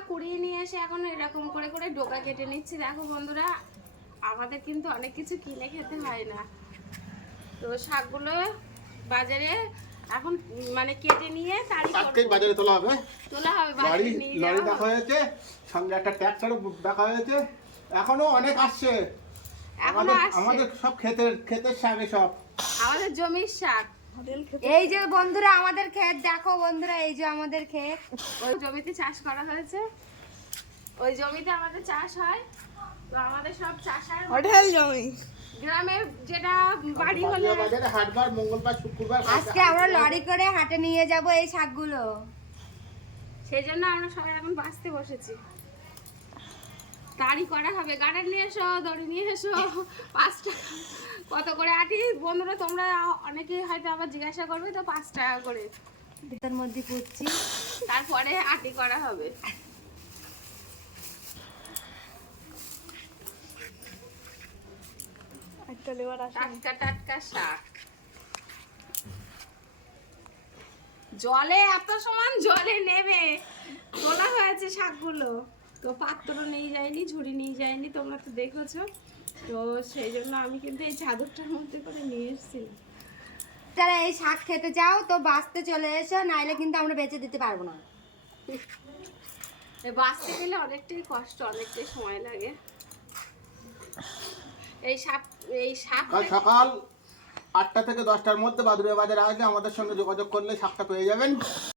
শাকটা কুড়িয়ে নিয়ে এসে এখন এরকম করে করে ডোকা কেটে নিচ্ছি। দেখো বন্ধুরা, আমাদের কিন্তু অনেক কিছু কিনে খেতে হয় না। তো শাকগুলো বাজারে এখন মানে কেটে নিয়ে তাড়ি আজকে বাজারে তোলা হবে, বাজারে নিয়ে যাওয়া লরি দেখা হয়েছে, সঙ্গে একটা ট্র্যাক্টরও দেখা হয়েছে। এখনো অনেক আসছে, আমাদের সব ক্ষেতের শাক, সব আমাদের জমির শাক। এই যে বন্ধুরা আমাদের ক্ষেত দেখো বন্ধুরা, এই যে আমাদের ক্ষেত, ওই জমিতে চাষ করা হয়েছে, ওই জমিতে আমাদের চাষ হয়। তো আমাদের সব চাষার হোটেল জমি গ্রামে যেটা বাড়ি হলে বাজারে হাটবার মঙ্গলবার শুক্রবার আজকে আমরা লরি করে হাটে নিয়ে যাব এই শাকগুলো। সেই জন্য আমরা সবাই এখন বাঁচতে বসেছি। তাড়ি করা হবে, গাড়ি নিয়ে এসো, দড়ি নিয়ে এসো। 5 টাকা কত করে আটি বন্ধুরা? তোমরা অনেকে হয়তো আবার জিজ্ঞাসা করবে, তো 5 টাকা করে তার মধ্যে করছি, তারপরে আটি করা হবে। একটা লেবার আসে টাটকা টাটকা শাক, জলে এত সমান জলে নেবে তোলা হয়েছে শাকগুলো। তো পাত্র নিয়ে যায়নি, ঝুড়ি নিয়ে যায়নি, তোমরা তো দেখেছো। তো সেই জন্য আমি কিন্তু এই চাদরটার মধ্যে করে নিয়ে এসেছি। যারা এই শাক খেতে চাও তো বাঁচতে চলে এসো, নাইলে কিন্তু আমরা বেঁচে দিতে পারবো না। বাঁচতে গেলে অনেকটাই কষ্ট, অনেকটাই সময় লাগে। এই শাক কাল সকাল 8টা থেকে 10টার মধ্যে বাদুড়িয়া বাজারে আসলে আমাদের সঙ্গে যোগাযোগ করলে শাকটা পেয়ে যাবেন।